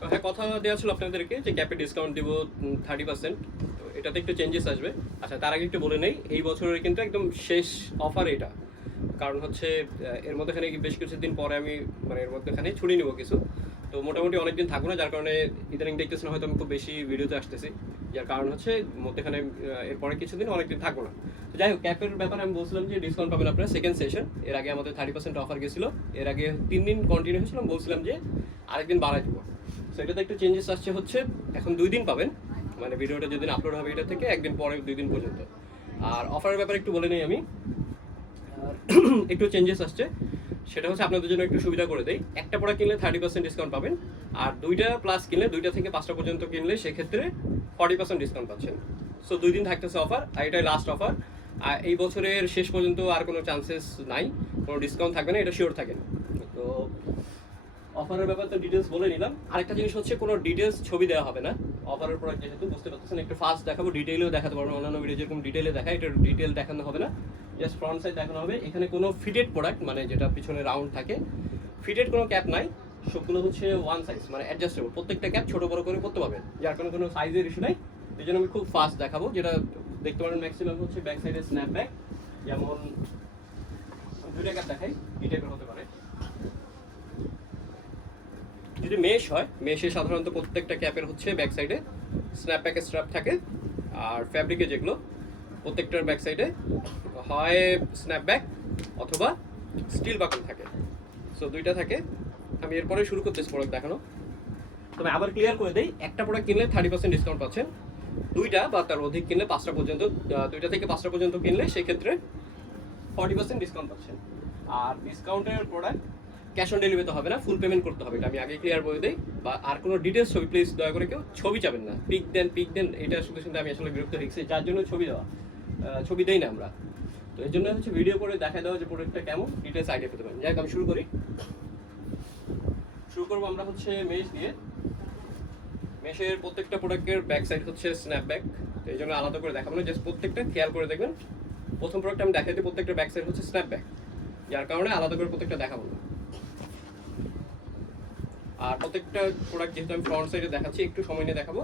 তো হ্যাঁ, কথা দেওয়া ছিল আপনাদেরকে যে ক্যাপে ডিসকাউন্ট দিব 30%। তো এটাতে একটু চেঞ্জেস আসবে। আচ্ছা, তার আগে একটু বলে নেই, এই বছরের কিন্তু একদম শেষ অফার এটা। কারণ হচ্ছে এর মধ্যেখানে বেশ কিছুদিন পরে আমি মানে এর মধ্যেখানে ছুটি নিব কিছু। তো মোটামুটি অনেকদিন থাকবো না, যার কারণে ইদানিং দেখতেছি না হয়তো আমি খুব বেশি ভিডিওতে আসতেছি। যার কারণ হচ্ছে মধ্যেখানে এরপরে কিছুদিন অনেকদিন থাকবো না। তো যাই হোক, ক্যাপের ব্যাপারে আমি বলছিলাম যে ডিসকাউন্ট পাবেন আপনারা সেকেন্ড সেশন। এর আগে আমাদের 30% অফার গেছিলো, এর আগে 3 দিন কন্টিনিউ হয়েছিলাম, বলছিলাম যে আরেকদিন বাড়াই দেবো। সো এটাতে একটু চেঞ্জেস আসছে হচ্ছে এখন 2 দিন পাবেন, মানে ভিডিওটা যেদিন আপলোড হবে এটা থেকে একদিন পরে 2 দিন পর্যন্ত। আর অফারের ব্যাপারে একটু বলে নেই আমি, একটু চেঞ্জেস আসছে। সেটা হচ্ছে আপনাদের জন্য একটু সুবিধা করে দেয়, একটা প্রোডাক্ট কিনলে 30% ডিসকাউন্ট পাবেন, আর 2টা প্লাস কিনলে 2টা থেকে 5টা পর্যন্ত কিনলে সেক্ষেত্রে 40% ডিসকাউন্ট পাচ্ছেন। সো 2 দিন থাকতেছে অফার, আর এটাই লাস্ট অফার। আর এই বছরের শেষ পর্যন্ত আর কোনো চান্সেস নাই, কোনো ডিসকাউন্ট থাকবে না, এটা শিওর থাকেন। তো অফারের ব্যাপারে তো ডিটেলস বলে নিলাম। আরেকটা জিনিস হচ্ছে কোনো ডিটেলস ছবি দেওয়া হবে না অফারের প্রোডাক্ট, যেহেতু বুঝতে পারতেছেন একটু ফাস্ট দেখাবো, ডিটেইলেও দেখাতে পারবো, অন্যান্য ভিডিও যেরকম ডিটেইলে দেখায় এটা ডিটেল দেখানো হবে না, জাস্ট ফ্রন্ট সাইড দেখানো হবে। এখানে কোনো ফিটেড প্রোডাক্ট মানে যেটা পিছনে রাউন্ড থাকে, ফিটেড কোনো ক্যাপ নাই, সবগুলো হচ্ছে ওয়ান সাইজ মানে অ্যাডজাস্টেবল, প্রত্যেকটা ক্যাপ ছোটো বড়ো করে করতে পারবেন, যার কারণে কোনো সাইজের ইস্যু নাই। এই জন্য আমি খুব ফাস্ট দেখাবো। যেটা দেখতে পারেন ম্যাক্সিমাম হচ্ছে ব্যাক সাইডে স্ন্যাপব্যাক, যেমন 2টা ক্যাপ দেখাই, এই টাইপের হতে পারে। যদি মেশ হয়, মেশে সাধারণত প্রত্যেকটা ক্যাপের হচ্ছে ব্যাক সাইডে স্ন্যাপব্যাকের স্ট্র্যাপ থাকে, আর ফ্যাব্রিকে যেগুলো প্রত্যেকটার ব্যাক সাইডে হয় স্ন্যাপব্যাক অথবা স্টিল বাকল থাকে। সো 2টা থাকে। আমি এরপরে শুরু করতেছি প্রোডাক্ট দেখানো। তবে আবার ক্লিয়ার করে দেই, একটা প্রোডাক্ট কিনলে 30% ডিসকাউন্ট পাচ্ছেন, 2টা বা তার অধিক কিনলে 5টা পর্যন্ত, 2টা থেকে 5টা পর্যন্ত কিনলে সেক্ষেত্রে 40% ডিসকাউন্ট পাচ্ছেন। আর ডিসকাউন্টের প্রোডাক্ট ক্যাশ অন ডেলিভারিতে হবে না, ফুল পেমেন্ট করতে হবে, এটা আমি আগে ক্লিয়ার করে দিই। বা আর কোনো ডিটেলস ছবি প্লিজ দয়া করে কেউ ছবি চাবেন না, পিক দেন, এটা শুনতে শুনতে আমি আসলে বিরক্ত হয়েছি, যার জন্য ছবি দেওয়া, ছবি দেই না আমরা। তো এর জন্য হচ্ছে ভিডিও করে দেখা দেওয়া যে প্রোডাক্টটা কেমন, ডিটেলস আইডিয়া পেতে পারেন। যাই হোক, আমি শুরু করবো আমরা হচ্ছে মেশ দিয়ে। মেশের প্রত্যেকটা প্রোডাক্টের ব্যাক সাইড হচ্ছে স্ন্যাপব্যাক, তো এই জন্য আলাদা করে দেখাবো না, জাস্ট প্রত্যেকটা খেয়াল করে দেখবেন। প্রথম প্রোডাক্ট আমি দেখাই দিই, প্রত্যেকটা ব্যাক সাইড হচ্ছে স্ন্যাপব্যাক, যার কারণে আলাদা করে প্রত্যেকটা দেখাবো না। আর প্রত্যেকটা প্রোডাক্ট যেহেতু আমি ফ্রন্ট সাইডে দেখাচ্ছি, একটু সময় নিয়ে দেখাবো,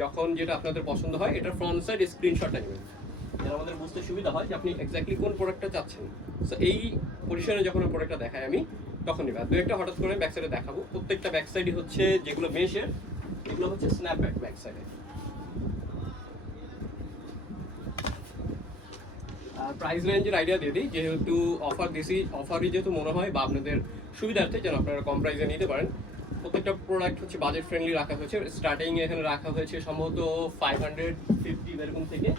যখন যেটা আপনাদের পছন্দ হয় এটা ফ্রন্ট সাইড স্ক্রিনশটটা নেবেন, যেন আমাদের বুঝতে সুবিধা হয় যে আপনি এক্স্যাক্টলি কোন প্রোডাক্টটা চাচ্ছেন। সো এই পজিশনে যখন প্রোডাক্টটা দেখাই আমি, তখন নেবে। আর 2-একটা হঠাৎ করে ব্যাক সাইডে দেখাবো। প্রত্যেকটা ব্যাক সাইডই হচ্ছে যেগুলো মেশের, এগুলো হচ্ছে স্ন্যাপব্যাক ব্যাক সাইডে। আর প্রাইস রেঞ্জের আইডিয়া দিয়ে দিই, যেহেতু অফার দিছি, অফারই যেহেতু মনে হয় বা আপনাদের সুবিধার্থে যেন আপনারা কম প্রাইসে নিতে পারেন। প্রত্যেকটা প্রোডাক্ট হচ্ছে বাজেট ফ্রেন্ডলি রাখা হয়েছে। স্টার্টিং এখানে রাখা হয়েছে সম্ভবত 550 এরকম থেকে,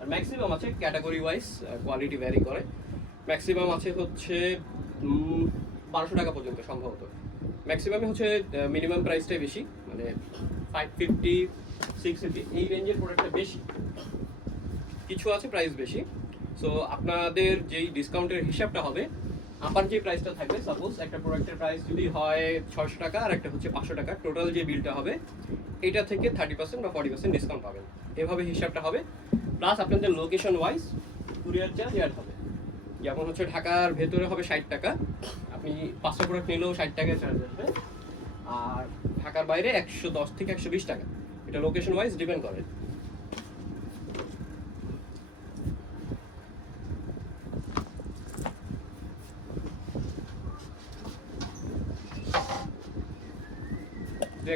আর ম্যাক্সিমাম আছে ক্যাটাগরি ওয়াইজ, কোয়ালিটি ভ্যারি করে। ম্যাক্সিমাম আছে হচ্ছে 1200 টাকা পর্যন্ত সম্ভবত। ম্যাক্সিমামই হচ্ছে, মিনিমাম প্রাইসটাই বেশি, মানে 550 650 এই রেঞ্জের প্রোডাক্টটা বেশি, কিছু আছে প্রাইস বেশি। সো আপনাদের যেই ডিসকাউন্টের হিসাবটা হবে, আপার যে প্রাইসটা থাকবে, সাপোজ একটা প্রোডাক্টের প্রাইস যদি হয় 600 টাকা আর একটা হচ্ছে 500 টাকা, টোটাল যে বিলটা হবে এটা থেকে 30% বা 40% ডিসকাউন্ট পাবেন, এভাবে হিসাবটা হবে। প্লাস আপনাদের location wise courier charge add হবে। যেমন হচ্ছে ঢাকার ভেতরে হবে 60 টাকা, আপনি 500 প্রোডাক্ট নিলেও 60 টাকা চার্জ আসবে। আর ঢাকার বাইরে 110 থেকে 120 টাকা, এটা লোকেশন ওয়াইজ ডিপেন্ড করে।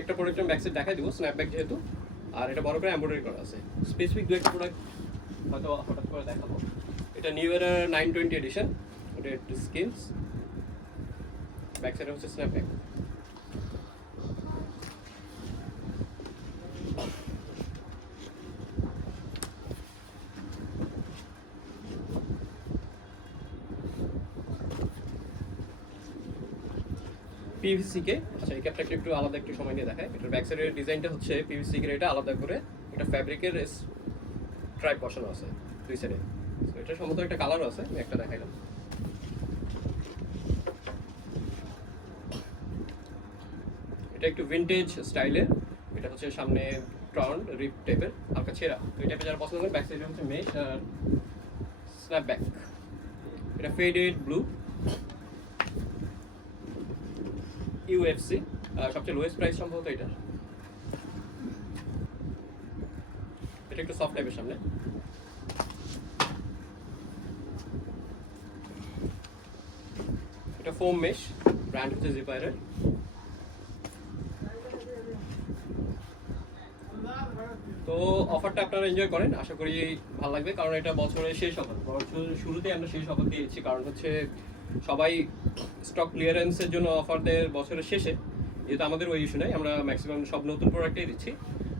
একটা প্রোডাক্ট আমি ব্যাকসাইড দেখাই দিব, স্ন্যাপব্যাক যেহেতু, আর এটা বড় করে এমব্রয়ডারি করা আছে। স্পেসিফিক 2-একটা প্রোডাক্ট হয়তো হঠাৎ করে দেখাবো। এটা নিউ এর 920 এডিশন, ওটা একটু স্কিলস, ব্যাকসাইডে হচ্ছে স্ন্যাপব্যাক। পিভিসিকে, আচ্ছা এই ক্যাপটা একটু আলাদা একটু সময় নিয়ে দেখায়। এটার ব্যাক সাইডের ডিজাইনটা হচ্ছে পিভিসিকে, এটা আলাদা করে এটা ফ্যাব্রিকের স্ট্রাইপ বসানো আছে 2 সাইডে। তো এটা সম্ভবত একটা কালারও আছে, আমি একটা দেখাইলাম। এটা একটু ভিন্টেজ স্টাইলের, এটা হচ্ছে সামনে টর্ন রিপ টাইপের, হালকা ছেঁড়া। তো এই টাইপের যারা পছন্দ করেন, ব্যাক সাইডে হচ্ছে মেশ আর স্ন্যাপব্যাক। এটা ফেডেড ব্লু ইউএফসি, সবচেয়ে লোয়েস্ট প্রাইস সম্ভবত এটা একটু সফট টাইপের সামনে। এটা ফোম মেশ, ব্র্যান্ড হচ্ছে জিপায়ারের। তো অফারটা আপনারা এনজয় করেন, আশা করি ভালো লাগবে, কারণ এটা বছরের শেষ অফার। বছরের শুরুতেই আমরা শেষ অফার দিয়েছি, কারণ হচ্ছে সবাই স্টক ক্লিয়ারেন্সের জন্য অফার দেয় বছরের শেষে। যেহেতু আমাদের ওই ইস্যু নাই, আমরা ম্যাক্সিমাম সব নতুন প্রোডাক্টেই দিচ্ছি,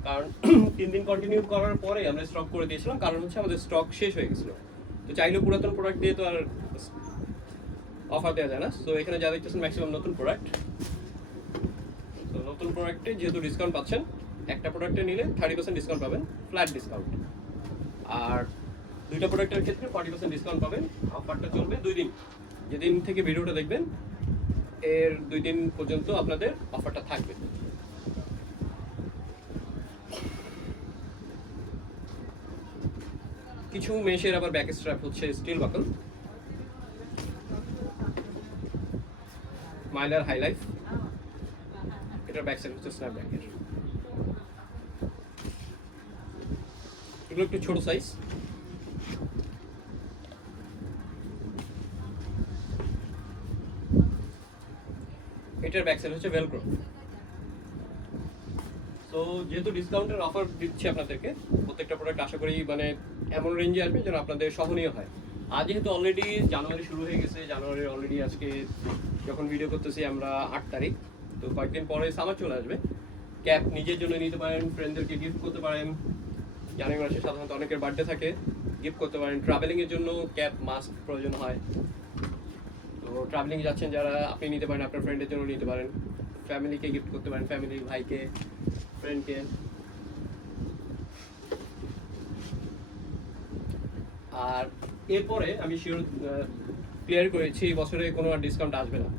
কারণ 3 দিন কন্টিনিউ করার পরে আমরা স্টক করে দিয়েছিলাম, কারণ হচ্ছে আমাদের স্টক শেষ হয়ে গেছিলো। তো চাইলেও পুরাতন প্রোডাক্ট দিয়ে তো আর অফার দেওয়া যায় না। তো এখানে যা দেখতেছেন ম্যাক্সিমাম নতুন প্রোডাক্ট। তো নতুন প্রোডাক্টে যেহেতু ডিসকাউন্ট পাচ্ছেন, একটা প্রোডাক্টে নিলে 30% ডিসকাউন্ট পাবেন, ফ্ল্যাট ডিসকাউন্ট। আর দুইটা প্রোডাক্টের ক্ষেত্রে 40% ডিসকাউন্ট পাবেন। অফারটা চলবে 2 দিন, যেদিন থেকে ভিডিওটা দেখবেন এর 2 দিন পর্যন্ত আপনাদের অফারটা থাকবে। কিছু মেশের আবার ব্যাক স্ট্র্যাপ হচ্ছে স্টিল বাকল, মাইলার হাই লাইফ। এটার ব্যাক সাইড হচ্ছে স্ন্যাপব্যাকের। এগুলো একটু ছোট সাইজ। এটার ব্যাক সাইড হচ্ছে ভেলক্রো। তো যেহেতু ডিসকাউন্টের অফার দিচ্ছি আপনাদেরকে, প্রত্যেকটা প্রোডাক্ট আশা করি মানে এমন রেঞ্জে আসবে যেন আপনাদের সহনীয় হয়। আর যেহেতু অলরেডি জানুয়ারি শুরু হয়ে গেছে, জানুয়ারির অলরেডি আজকে যখন ভিডিও করতেছি আমরা 8 তারিখ, তো কয়েকদিন পরে সামার চলে আসবে। ক্যাপ নিজের জন্য নিতে পারেন, ফ্রেন্ডদেরকে গিফট করতে পারেন। জানুয়ারি মাসে সাধারণত অনেকের বার্থডে থাকে, গিফট করতে পারেন। ট্রাভেলিংয়ের জন্য ক্যাপ মাস্ক প্রয়োজন হয়, তো ট্রাভেলিং যাচ্ছেন যারা, আপনি নিতে পারেন, আপনার ফ্রেন্ডের জন্য নিতে পারেন, ফ্যামিলিকে গিফট করতে পারেন, ফ্যামিলি ভাইকে, ফ্রেন্ডকে। আর এরপরে আমি শিওর ক্লিয়ার করেছি এই বছরে কোনো আর ডিসকাউন্ট আসবে না,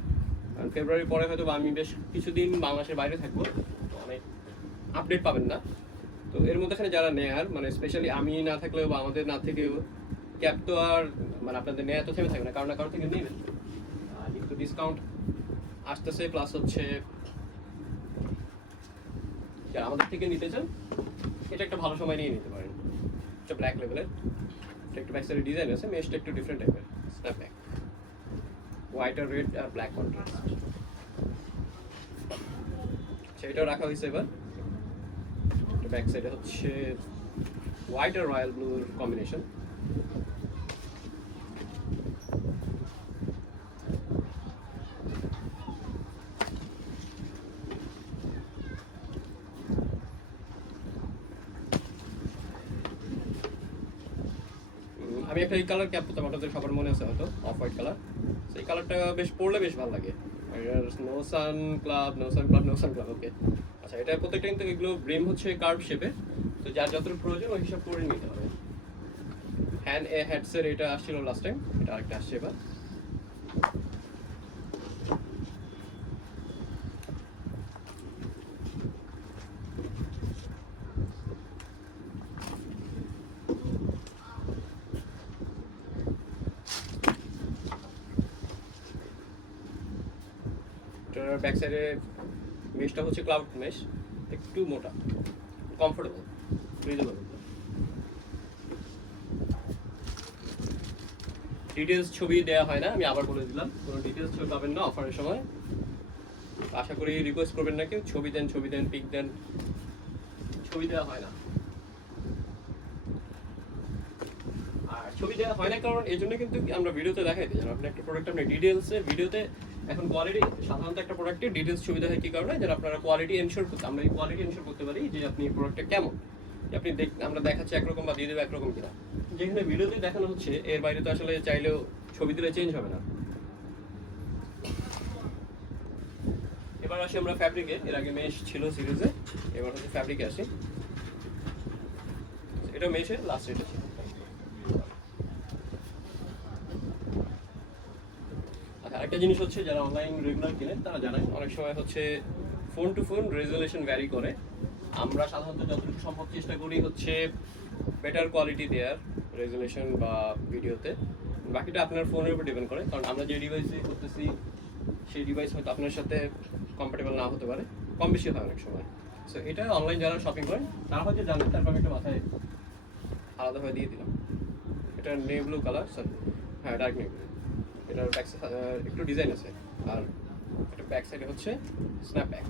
কারণ ফেব্রুয়ারির পরে হয়তো আমি বেশ কিছুদিন বাংলাদেশের বাইরে থাকবো, তো অনেক আপডেট পাবেন না। তো এর মধ্যেখানে যারা নেয়ার, মানে স্পেশালি আমি না থাকলেও বা আমাদের না থেকেও, ক্যাব তো আর মানে আপনাদের নেয়া তো থেমে থাকবে না, কারণ না কারো থেকে নেবেন। যেহেতু ডিসকাউন্ট আসতেছে, প্লাস হচ্ছে যারা আমাদের থেকে নিতে চান, এটা একটা ভালো সময় নিয়ে নিতে পারেন। এটা ব্ল্যাক লেভেলের, এটা একটু ব্যাক সাইডে ডিজাইন আছে, মেশটা একটু ডিফারেন্ট টাইপের, স্ন্যাপব্যাক, হোয়াইট আর রেড আর ব্ল্যাক কন্ট্রাস্ট। সেটাও রাখা হয়েছে এবার। ব্যাক সাইডে হচ্ছে হোয়াইট আর রয়্যাল ব্লুর কম্বিনেশন। আমি একটা এই কালার ক্যাপ করতাম, আপনাদের সবার মনে আছে হয়তো, অফ হোয়াইট কালার। সেই কালারটা বেশ পরলে বেশ ভালো লাগে। No sun club, no sun club, no sun club, okay. আচ্ছা, এটা প্রত্যেকটা কিন্তু এগুলো ব্রিম হচ্ছে কার্ভ শেপে, তো যার যতটুকু প্রয়োজন ওই হিসাব করে নিতে হবে। হ্যাটসের এটা আসছিল লাস্ট টাইম, এটা আরেকটা আসছে এবার। ব্যাক সাইডে মেশটা হচ্ছে ক্লাউড মেশ, একটু মোটা, কমফোর্টেবল, ব্রিজেবল। ডিটেলস ছবি দেওয়া হয় না, আমি আবার বলে দিলাম, কোনো ডিটেলস ছবি পাবেন না অফারের সময়। আশা করি রিকোয়েস্ট করবেন না কেউ, ছবি দেন, পিক দেন, ছবি দেওয়া হয় না। আর ছবি দেওয়া হয় না কারণ এই জন্য কিন্তু আমরা ভিডিওতে দেখাই দিই, যেন আপনি একটা প্রোডাক্ট আপনি ডিটেলসে ভিডিওতে, এখন কোয়ালিটি সাধারণত একটা প্রোডাক্টের ডিটেলস ছবি দেখায় কী কারণে, যেন আপনারা কোয়ালিটি এনশোর করতে, আমরা এই কোয়ালিটি এনশোর করতে পারি যে আপনি প্রোডাক্টটা কেমন, আপনি আমরা দেখাচ্ছি একরকম বা দিয়ে দেবো একরকম কিনা। যেখানে ভিডিওতে দেখানো হচ্ছে এর বাইরে তো আসলে চাইলেও ছবি দিলে চেঞ্জ হবে না। এবার আসি আমরা ফ্যাব্রিকে, এর আগে মেশ ছিল সিরিজে, এবার হচ্ছে ফ্যাব্রিকে আসি। এটা মেশে লাস্ট এটা ছিল। আচ্ছা, আরেকটা জিনিস হচ্ছে যারা অনলাইন রেগুলার কিনেন তারা জানেন অনেক সময় হচ্ছে phone to phone resolution vary করে। আমরা সাধারণত যতটুকু সম্ভব চেষ্টা করি হচ্ছে বেটার কোয়ালিটি দেওয়ার রেজুলেশন বা ভিডিওতে, বাকিটা আপনার ফোনের উপর ডিপেন্ড করে, কারণ আমরা যে ডিভাইসে করতেছি সেই ডিভাইস হয়তো আপনার সাথে কম্পাটেবল না হতে পারে, কম বেশি হয় অনেক সময়। সো এটা অনলাইন যারা শপিং করেন তারা হয়তো জানেন, তারপর আমি একটা মাথায় আলাদাভাবে দিয়ে দিলাম। এটা নেভি ব্লু কালার, সরি হ্যাঁ ডার্ক নেভি। এটার ব্যাক একটু ডিজাইন আছে, আর এটা ব্যাক সাইডে হচ্ছে স্ন্যাপব্যাক।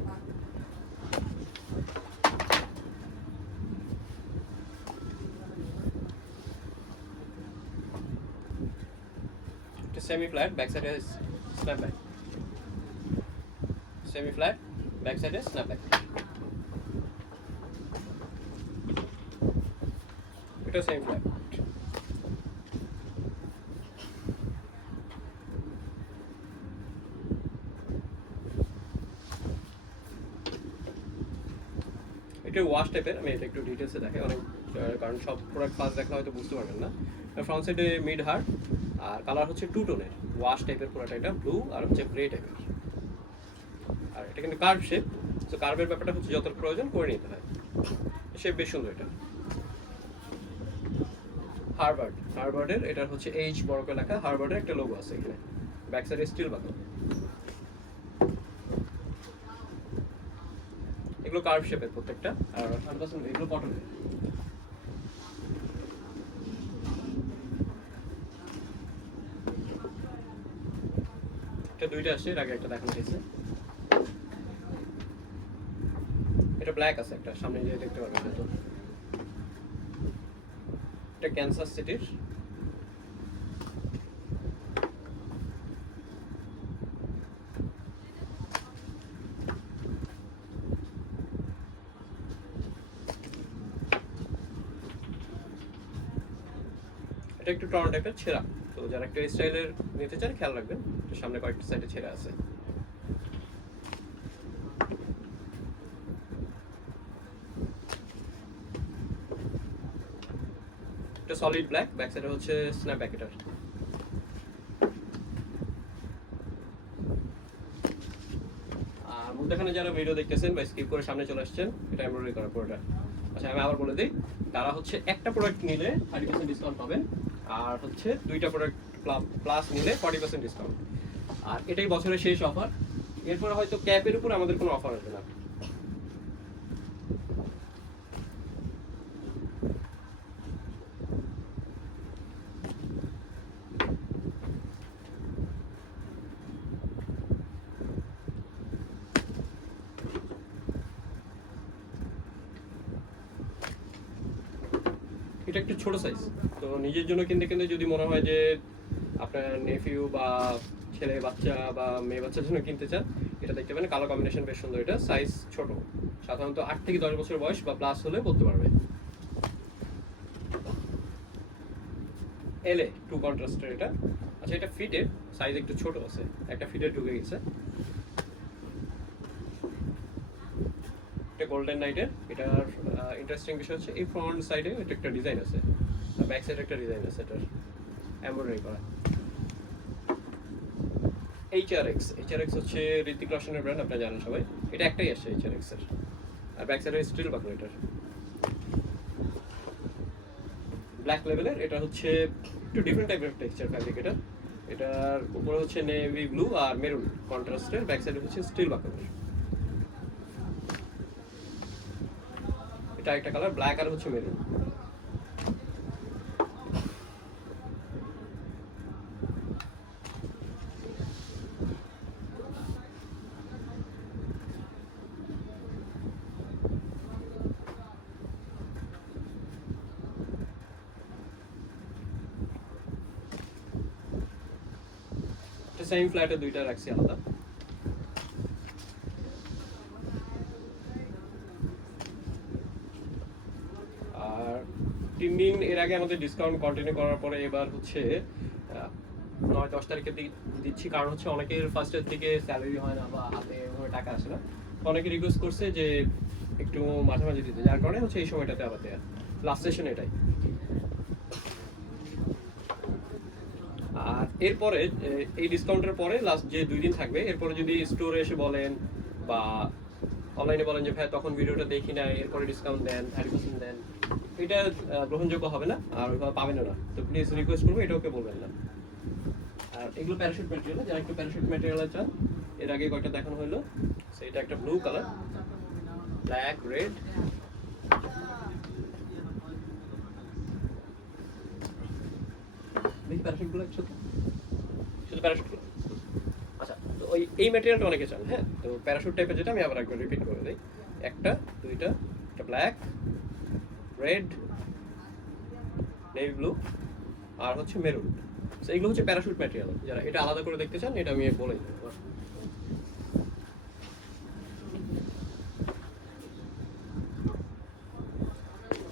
এটা সেমি ফ্ল্যাট, ব্যাক সাইডে স্ন্যাপব্যাক, সেমি ফ্ল্যাট ব্যাক সাইডে স্ন্যাপব্যাক। এটা সেমি ফ্ল্যাট। এটা ওয়াশ টাইপের, আমি এটা একটু ডিটেলসে দেখাই অনেক, কারণ সব প্রোডাক্ট ফার্স্ট দেখলে হয়তো বুঝতে পারবেন না। ফ্রন্ট সাইডে মিড হার্ট, আর কালার হচ্ছে টু টোনের, ওয়াশ টাইপের পুরোটা, এটা ব্লু আর হচ্ছে গ্রে টাইপের। আর এটা কিন্তু কার্ভ শেপ, তো কার্ভের ব্যাপারটা হচ্ছে যত প্রয়োজন করে নিতে হয়। শেপ বেশ সুন্দর। এটা হারবার্ডের, এটা হচ্ছে এইচ বড় করে লেখা, হারবার্ডের একটা লোগো আছে এখানে, ব্যাক সাইডে স্টিল বাকল। এগুলো কার্ভ শেপের প্রত্যেকটা, আর 100% এগুলো কটনের। এটা দুইটা আসছে, এর আগে একটা দেখানো হয়েছে। এটা ব্ল্যাক আছে একটা, সামনে যে দেখতে পারবেন হয়তো। এটা ক্যান্সাস সিটির। এটা একটু টর্ন টাইপের ছেঁড়া, তো যারা একটা স্টাইলের নিতে চান খেয়াল রাখবেন, সামনে কয়েকটা সাইডে ছেঁড়া আছে। এটা সলিড ব্ল্যাক, ব্যাক সাইডে হচ্ছে স্ন্যাপব্যাক। এটার আর মধ্যখানে যারা ভিডিও দেখতেছেন বা স্কিপ করে সামনে চলে আসছেন, এটা এমব্রয়ডারি করা পুরোটা। আচ্ছা আমি আবার বলে দিই, তারা হচ্ছে একটা প্রোডাক্ট নিলে 30% ডিসকাউন্ট পাবেন, আর হচ্ছে দুইটা প্রোডাক্ট প্লাস নিলে 40% ডিসকাউন্ট। আর এটাই বছরের শেষ অফার, এরপরে হয়তো ক্যাপের উপর আমাদের কোনো অফার আসবে না। এটা একটু ছোট সাইজ, তো নিজের জন্য কিনতে কিনতে যদি মনে হয় যে আপনার নেফিউ বা ছেলে বাচ্চা বা মেয়ে বাচ্চার জন্য কিনতে চান, এটা দেখতে পারেন, কালার কম্বিনেশন বেশ সুন্দর। এটা সাইজ ছোট, সাধারণত 8 থেকে 10 বছর বয়স বা প্লাস হলে পড়তে পারবে। এলএ টু কন্ট্রাস্টের এটা। আচ্ছা এটা ফিটের, সাইজ একটু ছোট আছে, একটা ফিটের ঢুকে গেছে। এটা গোল্ডেন নাইটের। এটার ইন্টারেস্টিং বিষয় হচ্ছে এই ফ্রন্ট সাইডে এটা একটা ডিজাইন আছে, আর ব্যাক সাইডে একটা ডিজাইন আছে, এটার এমব্রয়ডারি করা। এইচআরএক্স হচ্ছে ঋতিক রোশনের ব্র্যান্ড, আপনারা জানেন সবাই। এটা একটাই আসছে এইচআরএক্স এর, আর ব্যাক সাইডে স্টিল বাকল। এটার ব্ল্যাক লেভেলের, এটা হচ্ছে একটু ডিফারেন্ট টাইপের টেক্সচার ফ্যাব্রিক। এটার উপরে হচ্ছে নেভি ব্লু আর মেরুন কন্ট্রাস্টের, ব্যাক সাইডে হচ্ছে স্টিল বাকলের। এটা একটা কালার, ব্ল্যাক আর হচ্ছে মেরুন। সেম ফ্ল্যাটে দুইটা রাখছি আলাদা। আর 3 দিন এর আগে আমাদের ডিসকাউন্ট কন্টিনিউ করার পরে এবার হচ্ছে 9-10 তারিখে দিচ্ছি, কারণ হচ্ছে অনেকের ফার্স্টের দিকে স্যালারি হয় না বা হাতে ওভাবে টাকা আসে না, অনেকে রিকোয়েস্ট করছে যে একটু মাঝে মাঝে দিতে, যার কারণে হচ্ছে এই সময়টাতে আবার দেয়া লাস্ট সেশন এটাই। আর এরপরে এই ডিসকাউন্টের পরে লাস্ট যে 2 দিন থাকবে, এরপরে যদি স্টোরে এসে বলেন বা অনলাইনে বলেন যে ভাই তখন ভিডিওটা দেখি না, এরপরে ডিসকাউন্ট দেন, 30% দেন, এটা গ্রহণযোগ্য হবে না আর ওইভাবে পাবেন না। তো প্লিজ রিকোয়েস্ট করবো এটা ওকে বলবেন না। আর এগুলো প্যারাশুট ম্যাটেরিয়াল, যারা একটু প্যারাশুট ম্যাটেরিয়াল চান, এর আগে কয়েকটা দেখানো হলো, সেই এটা একটা ব্লু কালার, ব্ল্যাক, রেড, দেখি প্যারাশুটগুলো একসাথে, শুধু প্যারাশুটগুলো। আচ্ছা, তো ওই এই ম্যাটেরিয়ালটা অনেকে চান, হ্যাঁ, তো প্যারাশুট টাইপের যেটা আমি আবার একবার রিপিট করে দিই, একটা, দুইটা, একটা ব্ল্যাক, রেড, নেভি ব্লু, আর হচ্ছে মেরুন। তো এইগুলো হচ্ছে প্যারাশুট ম্যাটেরিয়াল। যারা এটা আলাদা করে দেখতে চান এটা আমি বলে দিই।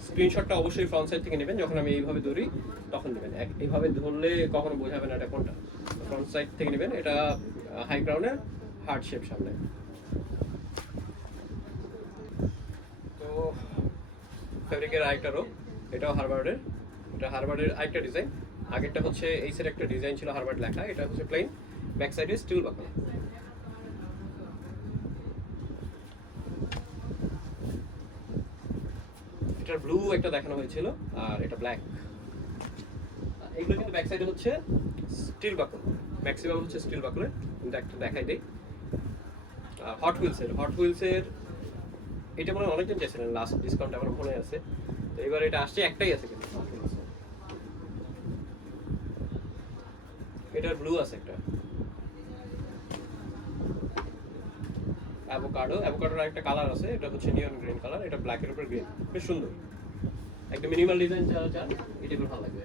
স্ক্রিনশটটা অবশ্যই ফ্রন্ট সাইড থেকে নেবেন, যখন আমি এইভাবে ধরি তখন নেবেন। এইভাবে ধরলে কখনো বোঝাবে না এটা কোনটা। ফ্রন্ট সাইড থেকে নেবেন। এটা হাই ক্রাউনের হার্ট শেপ সামনে। তো ফেব্রিকের আরেকটা রো, এটাও হারবার্ডের। এটা হারবার্ডের আরেকটা ডিজাইন। আগেরটা হচ্ছে এই সেট একটা ডিজাইন ছিল হারবার্ড লেখা, এটা হচ্ছে প্লেন, ব্যাক সাইডে স্টিল বাকল। এটার ব্লু একটা দেখানো হয়েছিল, আর এটা ব্ল্যাক। এগুলো কিন্তু ব্যাক সাইডে হচ্ছে স্টিল বাকল, ম্যাক্সিমাম হচ্ছে স্টিল বাকলের। কিন্তু একটা দেখাই দেই, হট হুইলসের এটা মনে হয় অনেকজন চাইছিলেন, লাস্ট ডিসকাউন্ট আমার মনে আছে। তো এবার এটা আসছে, একটাই আছে কিন্তু এটার ব্লু আছে একটা, অ্যাভোকাডোর একটা কালার আছে, এটা হচ্ছে নিয়ন গ্রিন কালার, এটা ব্ল্যাকের উপর গ্রিন, বেশ সুন্দর। একটা মিনিমাল ডিজাইন যারা চান এটা ভালো লাগবে।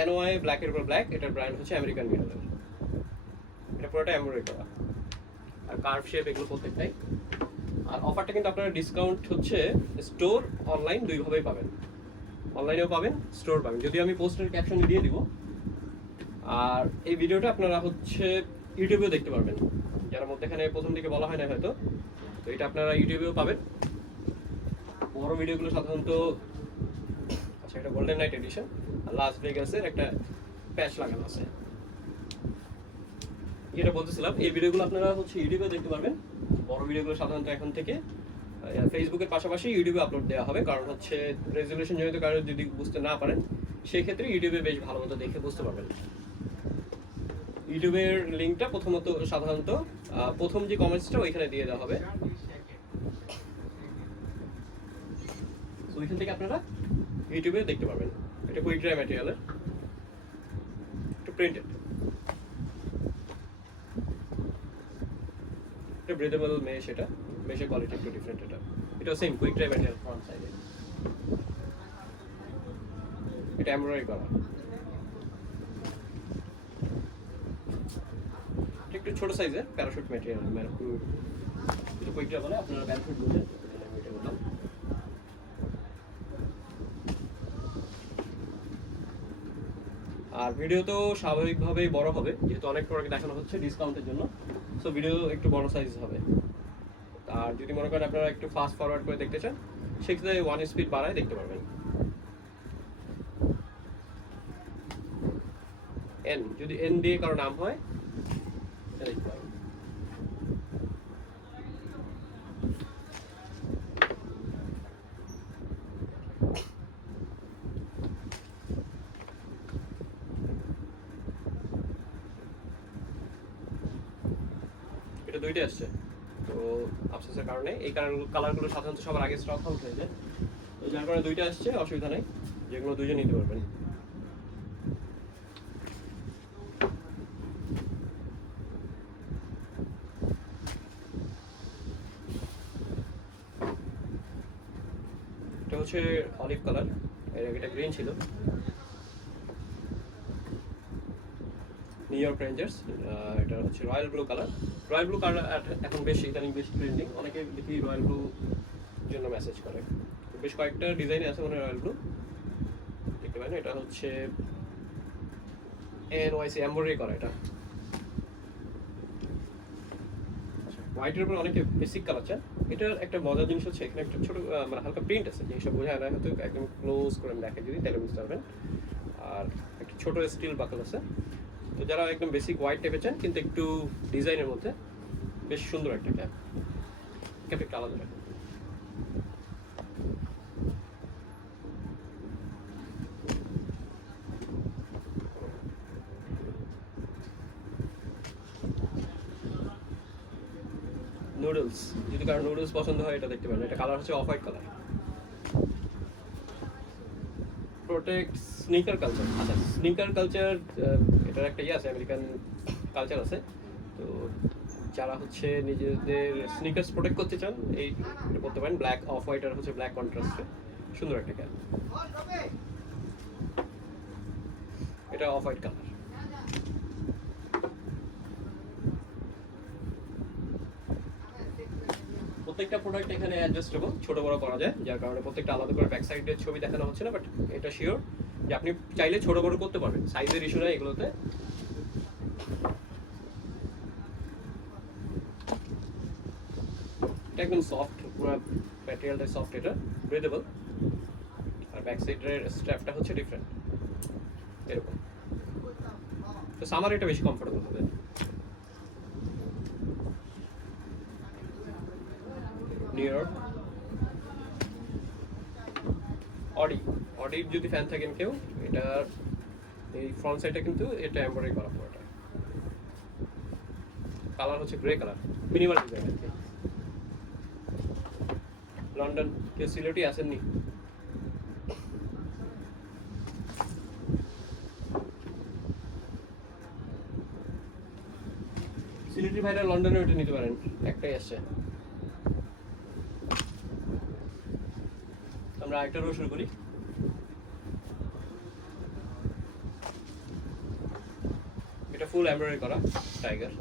এনওয়াই ব্ল্যাকের উপর ব্ল্যাক, এটার ব্র্যান্ড হচ্ছে আমেরিকান মিডলের। এটা পুরোটা এমব্রয়ডারি করা, আর কার্ভ শেপ এগুলো প্রত্যেকটাই। আর অফারটা কিন্তু আপনারা ডিসকাউন্ট হচ্ছে স্টোর অনলাইন দুইভাবেই পাবেন, অনলাইনেও পাবেন, স্টোর পাবেন। যদি আমি পোস্টের ক্যাপশন দিয়ে দিব, আর এই ভিডিওটা আপনারা হচ্ছে ইউটিউবেও দেখতে পারবেন, যারা মধ্যেখানে প্রথম দিকে বলা হয় না হয়তো, তো এটা আপনারা ইউটিউবেও পাবেন। বড় ভিডিওগুলো সাধারণত, আচ্ছা এটা গোল্ডেন নাইট এডিশন, আর লাস ভেগাসের একটা প্যাচ লাগানো আছে। যেটা বলতেছিলাম, এই ভিডিওগুলো আপনারা হচ্ছে ইউটিউবে দেখতে পারবেন। বড় ভিডিওগুলো সাধারণত এখন থেকে ফেসবুকের পাশাপাশি ইউটিউবে আপলোড দেওয়া হবে, কারণ হচ্ছে রেজুলেশন জনিত কারণে যদি বুঝতে না পারেন সেই ক্ষেত্রে ইউটিউবে বেশ ভালো মতো দেখে বুঝতে পারবেন। ইউটিউবের লিঙ্কটা প্রথমত সাধারণত প্রথম যে কমেন্টসটা ওইখানে দিয়ে দেওয়া হবে, ওইখান থেকে আপনারা ইউটিউবে দেখতে পারবেন। এটা কুইক ড্রাই ম্যাটেরিয়ালের, একটু প্রিন্টেড, এটা ব্রেদেবল মেশ, এটা মেশের কোয়ালিটি একটু ডিফারেন্ট। এটা same quick dry material front সাইডে, এটা এমব্রয়ডারি করা, একটু ছোট সাইজের প্যারাশুট ম্যাটেরিয়াল, এটা কুইক ড্রাই বলে, আপনারা প্যারাশুট বলেন। এটা বললাম, আর ভিডিও তো স্বাভাবিকভাবেই বড় হবে, যেহেতু অনেক প্রোডাক্ট দেখানো হচ্ছে ডিসকাউন্টের জন্য, সো ভিডিও একটু বড় সাইজ হবে। আর যদি মনে করেন আপনারা একটু ফাস্ট ফরওয়ার্ড করে দেখতে চান, সেক্ষেত্রে 1 স্পিড বাড়ায় দেখতে পারবেন। এন, যদি এন দিয়ে কারো নাম হয় দেখতে পারবেন। এটা দুইটাই আসছে, তো আফসোসের কারণে এই কালারগুলো সাধারণত সবার আগে স্টক আউট হয়ে যায়, তো যার কারণে দুইটা আসছে, অসুবিধা নেই, যেগুলো দুইজন নিতে পারবেন। এটা হচ্ছে অলিভ কালার, এটা গ্রিন ছিল, নিউ ইয়র্ক রেঞ্জার্স। এটা হচ্ছে royal blue colour. Royal blue colour এখন বেশ ইদানিং বেশ ট্রেন্ডিং, অনেকে দেখি রয়্যাল ব্লু জন্য মেসেজ করে। বেশ কয়েকটা ডিজাইনে আছে মানে রয়্যাল ব্লু, দেখতে পারেন। এটা হচ্ছে এনওয়াইসি এমব্রয়ডারি করা, এটা হোয়াইটের উপর অনেকে বেসিক কালার চান। এটার একটা মজার জিনিস হচ্ছে এখানে একটা ছোট মানে হালকা প্রিন্ট আছে, জিনিসটা বোঝা যায় হয়তো একদম ক্লোজ করে দেখে যদি, তাহলে বুঝতে পারবেন। আর একটা ছোট স্টিল বাকল আছে। তো যারা একদম বেসিক হোয়াইট টাইপের চান কিন্তু একটু ডিজাইনের মধ্যে, বেশ সুন্দর একটা ক্যাপ, ক্যাপ একটা আলাদা লাগে। নুডলস কারো নুডলস পছন্দ হয় এটা দেখতে পারেন। এটা কালার হচ্ছে off white colour. Protect sneaker culture. আচ্ছা, স্নিকার কালচার এটার একটা ইয়ে আছে, আমেরিকান কালচার আছে। তো যারা হচ্ছে নিজেদের স্নিকার্স প্রোটেক্ট করতে চান এই এটা করতে পারেন। ব্ল্যাক অফ হোয়াইট আর হচ্ছে ব্ল্যাক কন্ট্রাস্টে সুন্দর একটা ক্যাপ। এটা অফ হোয়াইট কালার। প্রত্যেকটা প্রোডাক্ট এখানে অ্যাডজাস্টেবল, ছোট বড় করা যায়, যার কারণে প্রত্যেকটা আলাদা করে ব্যাক সাইডের ছবি দেখানো হচ্ছে না, বাট এটা শিওর যে আপনি চাইলে ছোট বড় করতে পারবেন, সাইজের ইস্যু নাই এগুলোতে। এটা একদম সফট, পুরো ম্যাটেরিয়ালটা সফট, এটা ব্রিদেবল। আর ব্যাক সাইডের স্ট্র্যাপটা হচ্ছে ডিফারেন্ট এরকম। তো সামার এটা বেশি কমফোর্টেবল হবে। নিয়ার অডির যদি ফ্যান থাকেন কেউ, এটার এই ফ্রন্ট সাইডটা কিন্তু এটা এমব্রয়ডারি করা পুরোটা। কালার হচ্ছে গ্রে কালার, মিনিমাল ডিজাইন আর কি। লন্ডন কেউ সিলেটি আসেননি? সিলেটি ভাইরা লন্ডনে ওইটা নিতে পারেন, একটাই আসছে। আমরা একটা রো শুরু করি। এটা ফুল এমব্রয়ডারি করা টাইগার।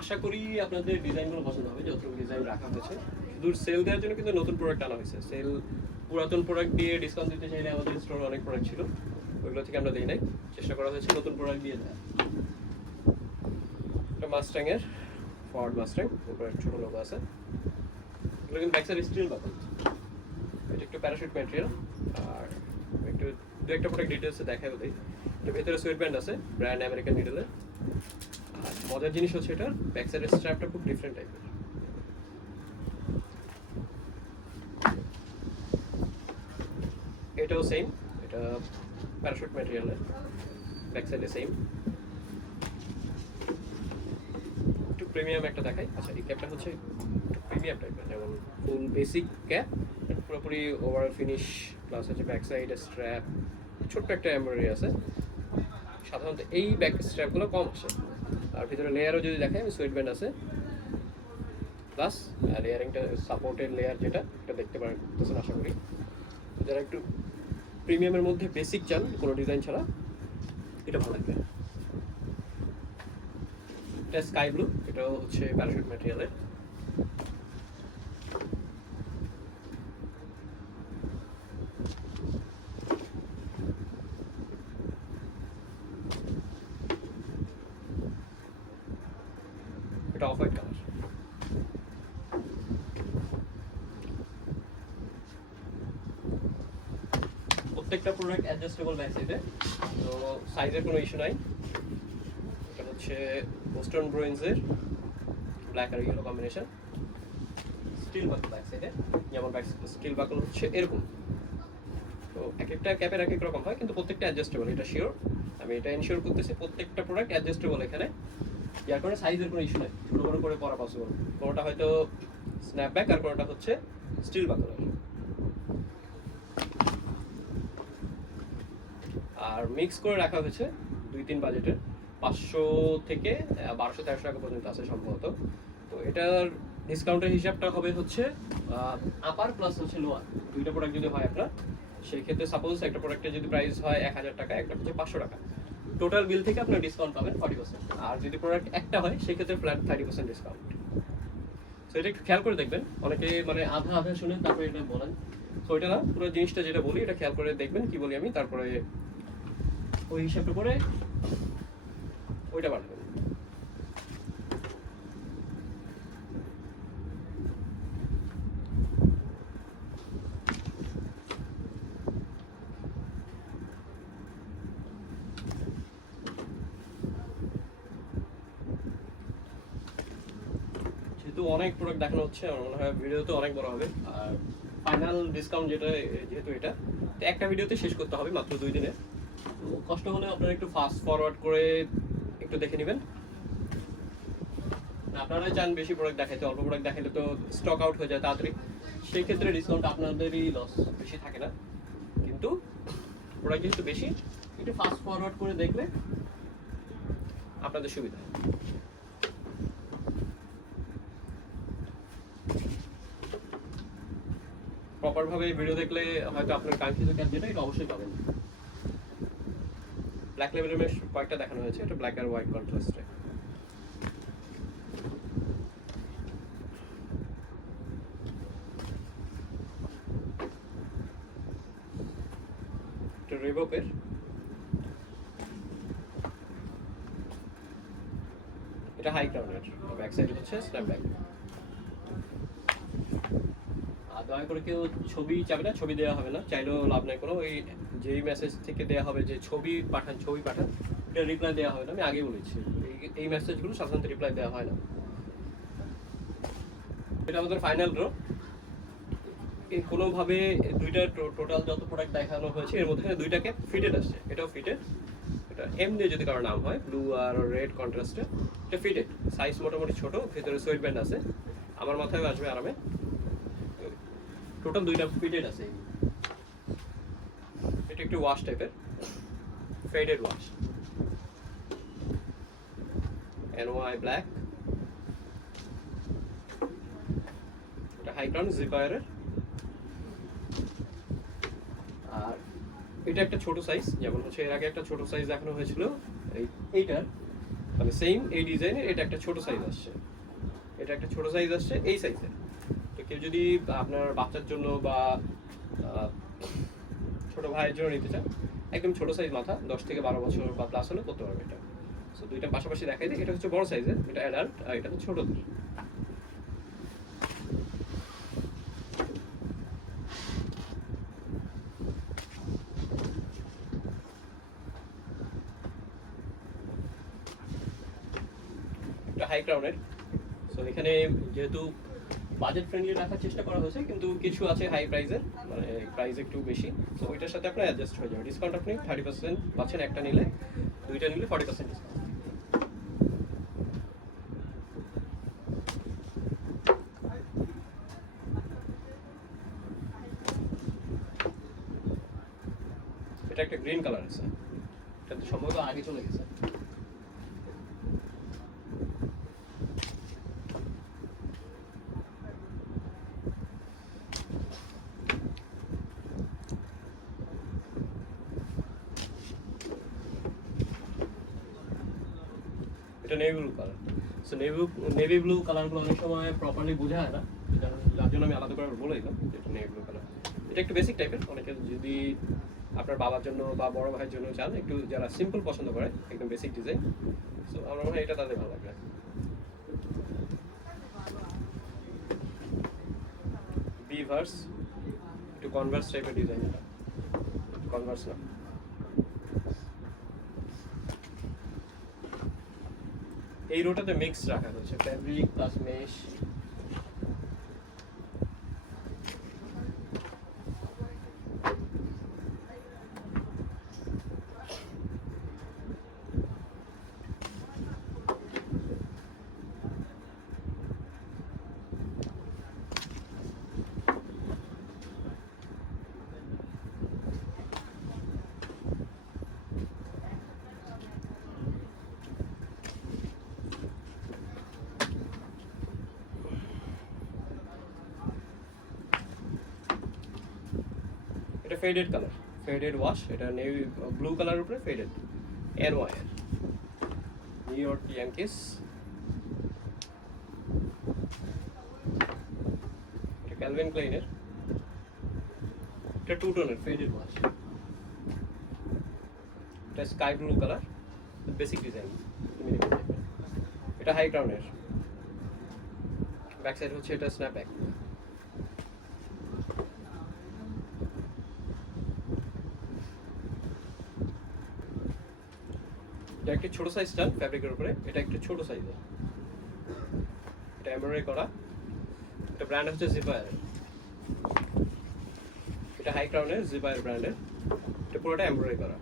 আশা করি আপনাদের ডিজাইনগুলো পছন্দ হবে, যতটুকু ডিজাইন রাখা হয়েছে। শুধু সেল দেওয়ার জন্য কিন্তু নতুন প্রোডাক্ট আনা হয়েছে। সেল পুরাতন প্রোডাক্ট দিয়ে ডিসকাউন্ট দিতে চাইলে আমাদের স্টোরে অনেক প্রোডাক্ট ছিল, ওইগুলো থেকে আমরা দিই নাই, চেষ্টা করা হয়েছে নতুন প্রোডাক্ট দিয়ে দেওয়া। এটা মাস্ট্যাং এর ফর্ড মাস্ট্যাং, উপরে ছোট লোগো আছে। এগুলো কিন্তু ব্যাক সাইড স্টিল বাকল। এটা একটু প্যারাশুট ম্যাটেরিয়াল। আর একটু দু একটা প্রোডাক্ট ডিটেলসে দেখাই দিই। এটা ভেতরে সোয়েট ব্যান্ড আছে, ব্র্যান্ড আমেরিকান নিডলের। আর মজার জিনিস হচ্ছে এটার ব্যাক সাইডের স্ট্র্যাপটা খুব ডিফারেন্ট টাইপের। এটাও সেম, এটা প্যারাশুট ম্যাটেরিয়ালের, ব্যাক সাইডে সেম। একটু প্রিমিয়াম একটা দেখাই। আচ্ছা, এই ক্যাপটা হচ্ছে প্রিমিয়াম টাইপের, যেমন ফুল বেসিক ক্যাপ, পুরোপুরি ওভারঅল ফিনিশ, প্লাস হচ্ছে ব্যাক সাইডে স্ট্র্যাপ, ছোট্ট একটা এমব্রয়ডারি আছে। সাধারণত এই ব্যাক স্ট্র্যাপগুলো কম আসে। আর ভিতরে লেয়ারও যদি দেখাই, সোয়েট ব্যান্ড আছে, প্লাস লেয়ারিংটা সাপোর্টের লেয়ার, যেটা এটা দেখতে পারেন আশা করি। যারা একটু প্রিমিয়ামের মধ্যে বেসিক চান কোনো ডিজাইন ছাড়া, এটা ভালো লাগবে। এটা স্কাই ব্লু, এটাও হচ্ছে প্যারাশুট ম্যাটেরিয়ালের। এটা অফ হোয়াইট কালার। প্রত্যেকটা প্রোডাক্ট অ্যাডজাস্টেবল ব্যাক সাইডে, তো সাইজের কোনো ইস্যু নাই। এটা হচ্ছে বোস্টন ব্রুইন্সের ব্ল্যাক আর ইয়েলো কম্বিনেশন, স্টিল বাকল ব্যাক সাইডে। যেমন ব্যাক স্টিল বাকল হচ্ছে এরকম। তো এক একটা ক্যাপের এক এক রকম হয়, কিন্তু প্রত্যেকটা অ্যাডজাস্টেবল, এটা শিওর। আমি এটা ইনশিওর করতেছি প্রত্যেকটা প্রোডাক্ট অ্যাডজাস্টেবল এখানে, যার কারণে সাইজের কোনো ইস্যু নেই, ছোটো বড়ো করে পরা পসিবল। কোনোটা হয়তো স্ন্যাপব্যাক আর কোনোটা হচ্ছে স্টিল বাকলের। আর মিক্স করে রাখা হয়েছে 2-3 বাজেটের, 500 থেকে 1200-1300 টাকা পর্যন্ত আছে সম্ভবত। তো এটার ডিসকাউন্টের হিসাবটা হবে হচ্ছে আপার প্লাস হচ্ছে লোয়ার, দুইটা প্রোডাক্ট যদি হয় আপনার, সেই ক্ষেত্রে সাপোজ একটা প্রোডাক্টের যদি প্রাইস হয় 1000 টাকা, একটা হচ্ছে 500 টাকা, টোটাল বিল থেকে আপনার ডিসকাউন্ট পাবেন 40%। আর যদি প্রোডাক্ট একটা হয় সেক্ষেত্রে ফ্ল্যাট 30% ডিসকাউন্ট। সো এটা একটু খেয়াল করে দেখবেন, অনেকে মানে আধা আধা শুনেন তারপরে এটা বলেন। সো এটা না, পুরো জিনিসটা যেটা বলি এটা খেয়াল করে দেখবেন কি বলি আমি, তারপরে ওই হিসাবটা করে ওইটা বাড়বেন। যেহেতু অনেক প্রোডাক্ট দেখানো হচ্ছে, আমার মনে হয় ভিডিও তো অনেক বড় হবে। আর ফাইনাল ডিসকাউন্ট যেটা, যেহেতু এটা তো একটা ভিডিওতে শেষ করতে হবে মাত্র 2 দিনে। তো কষ্ট হলে আপনারা একটু ফাস্ট ফরওয়ার্ড করে একটু দেখে নেবেন। আপনারা চান বেশি প্রোডাক্ট দেখাইতে, অল্প প্রোডাক্ট দেখাইলে তো স্টক আউট হয়ে যায় তাড়াতাড়ি, সেই ক্ষেত্রে ডিসকাউন্ট আপনাদেরই লস, বেশি থাকে না। কিন্তু প্রোডাক্ট যেহেতু বেশি, একটু ফাস্ট ফরওয়ার্ড করে দেখলে আপনাদের সুবিধা। প্রপার ভাবে ভিডিও দেখলে হয়তো আপনার কাঙ্ক্ষিত ক্যাপ যেটা এটা অবশ্যই পাবেন। ব্ল্যাক লেভেলের বেশ কয়েকটা দেখানো হয়েছে, এটা ব্ল্যাক আর হোয়াইট কন্ট্রাস্টে। এটা রিবকের, এটা হাই ক্রাউনের, ব্যাক সাইড হচ্ছে স্ন্যাপব্যাক। আর দয়া করে কেউ ছবি চাবে না, ছবি দেওয়া হবে না, চাইলেও লাভ নাই কোনো। ওই যেই মেসেজ থেকে দেওয়া হবে যে ছবি পাঠান, এটা রিপ্লাই দেওয়া হবে না, আমি আগেই বলেছি। এই মেসেজগুলো সাধারণত রিপ্লাই দেওয়া হয় না। এটা আমাদের ফাইনাল ড্র। এই কোনোভাবে দুইটা টোটাল যত প্রোডাক্ট দেখানো হয়েছে এর মধ্যে দুইটাকে ফিটেড আসছে, এটাও ফিটেড। এটা এম দিয়ে যদি কারো নাম হয়, ব্লু আর রেড কন্ট্রাস্টে, এটা ফিটেড। সাইজ মোটামুটি ছোট, ভেতরে সোয়েট ব্যান্ড আছে, আমার মাথায় আসবে আরামে। টোটাল দুইটা ফিটেড আছে। এটা একটু ওয়াশ টাইপের, ফেডেড ওয়াশ। NY ব্ল্যাক, এটা হাই ক্রাউন জিপায়ারের। আর এটা একটা ছোট সাইজ, যেমন হচ্ছে এর আগে একটা ছোট সাইজ দেখানো হয়েছিল এইটার, মানে সেম এই ডিজাইনের এটা একটা ছোট সাইজ আসছে। এটা একটা ছোট সাইজ আসছে এই সাইজের। তো কেউ যদি আপনার বাচ্চার জন্য বা ছোট ভাইয়ের জন্য নিতে চান, একদম ছোট সাইজ মাথা, 10 থেকে 12 বছর বা প্লাস হলে করতে পারবে এটা। সো দুইটা পাশাপাশি দেখাই দিই। এটা হচ্ছে বড় সাইজের, এটা অ্যাডাল্ট, আর এটা হচ্ছে ছোটদের। এটা হাই ক্রাউনের। সো এখানে যেহেতু বাজেট ফ্রেন্ডলি রাখার চেষ্টা করা হয়েছে, কিন্তু কিছু আছে হাই প্রাইসের, মানে প্রাইস একটু বেশি। তো ওইটার সাথে আপনার অ্যাডজাস্ট হয়ে যাবে। ডিসকাউন্ট আপনি 30% পাচ্ছেন, একটা নিলে, দুইটা নিলে 40% ডিসকাউন্ট। এটা একটা গ্রিন কালার আছে, এটা তো সম্ভবত আগে চলে গেছে। এটা navy blue colour. So navy blue কালারগুলো অনেক সময় প্রপারলি বোঝা হয় না, যার জন্য আমি আলাদা করে বলে দিলাম এটা নেভি ব্লু কালার। এটা একটু বেসিক টাইপের, অনেকে যদি আপনার বাবার জন্য বা বড় ভাইয়ের জন্য চান, একটু যারা সিম্পল পছন্দ করে, একদম বেসিক ডিজাইন, সো আমার মনে হয় এটা তাদের ভালো লাগবে। বিভার্স, একটু কনভার্স টাইপের ডিজাইন, এটা কনভার্স না। এই রোটাতে মিক্স রাখা হয়েছে, ফ্যাব্রিক প্লাস মেশ। এটা ফেডেড কালার, ফেডেড ওয়াশ। এটা নেভি ব্লু কালারের উপরে faded, NY new York Yankees. এটা ক্যালভিন ক্লাইনের, এটা টু টোনের ফেডেড ওয়াশ। এটা sky blue colour, basic design. এটা হাই ক্রাউনের, ব্যাক সাইড হচ্ছে এটা স্ন্যাপব্যাক। এটা একটু ছোট সাইজ চান ফ্যাব্রিকের উপরে, এটা একটু ছোট সাইজের, এটা এমব্রয়ডারি করা। এটা ব্র্যান্ড হচ্ছে জিপায়ার। এটা হাই ক্রাউনের জিপার ব্র্যান্ডের, এটা পুরোটা এমব্রয়ডারি করা।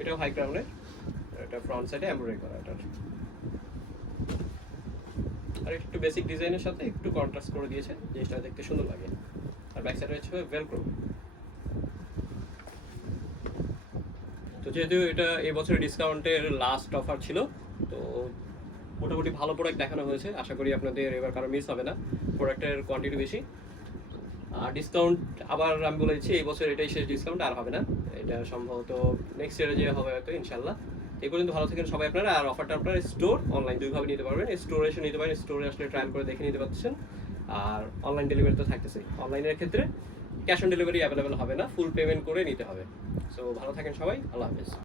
এটাও হাই ক্রাউনের, এটা ফ্রন্ট সাইডে এমব্রয়ডারি করা এটার। আর একটু বেসিক ডিজাইনের সাথে একটু কন্ট্রাস্ট করে দিয়েছে, জিনিসটা দেখতে সুন্দর লাগে। আর ব্যাক সাইডে হচ্ছে ভেলক্রো। তো যেহেতু এটা এই বছরের ডিসকাউন্টের লাস্ট অফার ছিল, তো মোটামুটি ভালো প্রোডাক্ট দেখানো হয়েছে। আশা করি আপনাদের এবার কারো মিস হবে না, প্রোডাক্টের কোয়ান্টিটি বেশি। আর ডিসকাউন্ট আবার আমি বলে দিচ্ছি, এই বছর এটাই শেষ ডিসকাউন্ট, আর হবে না। এটা সম্ভবত নেক্সট ইয়ারে যে হবে হয়তো, ইনশাল্লাহ। এই পর্যন্ত ভালো থাকেন সবাই আপনারা। আর অফারটা আপনারা স্টোর অনলাইন দুইভাবে নিতে পারবেন। স্টোরে এসে নিতে পারেন, স্টোরে আসলে ট্রায়াল করে দেখে নিতে পারছেন। আর অনলাইন ডেলিভারি তো থাকতেছে। অনলাইনের ক্ষেত্রে ক্যাশ অন ডেলিভারি অ্যাভেলেবেল হবে না, ফুল পেমেন্ট করে নিতে হবে। সো ভালো থাকেন সবাই, আল্লাহ হাফেজ।